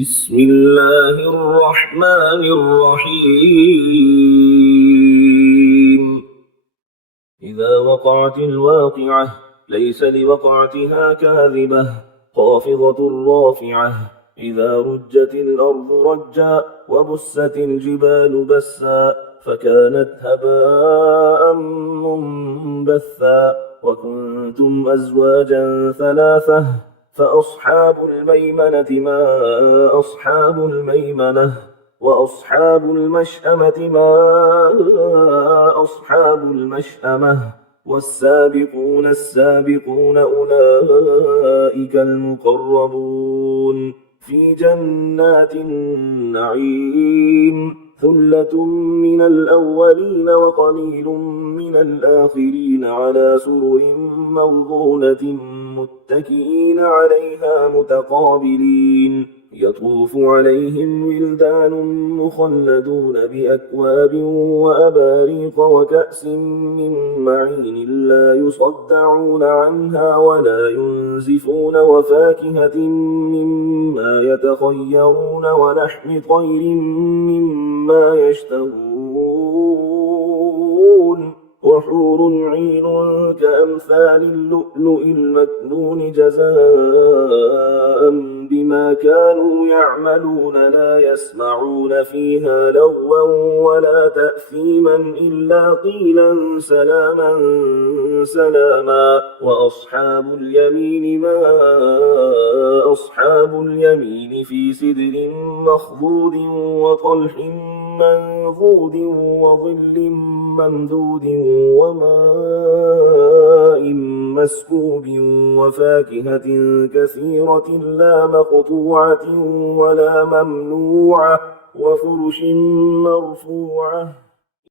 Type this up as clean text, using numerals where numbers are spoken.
بسم الله الرحمن الرحيم. إذا وقعت الواقعة ليس لوقعتها كاذبة خافضة رافعة. إذا رجت الأرض رجا وبست الجبال بسا فكانت هباء منبثا. وكنتم أزواجا ثلاثة فأصحاب الميمنة ما أصحاب الميمنة. وأصحاب المشأمة ما أصحاب المشأمة. والسابقون السابقون أولئك المقربون في جنات النعيم. ثلة من الأولين وقليل من الآخرين على سرر موضونة متكئين عليها متقابلين. يطوف عليهم ولدان مخلدون بأكواب وأباريق وكأس من معين لا يصدعون عنها ولا ينزفون. وفاكهة مما يتخيرون ولحم طير مما يشتهون. وحور عين كأمثال اللؤلؤ المكنون جزاء بما كانوا يعملون. لا يسمعون فيها لغوا ولا تأثيما إلا قيلا سلاما سلاما. وأصحاب اليمين ما أصحاب اليمين في سدر مخضود وطلح منضود وظل ممدود وماء مسكوب وفاكهة كثيرة لا مقطوعة ولا ممنوعة وفرش مرفوعة.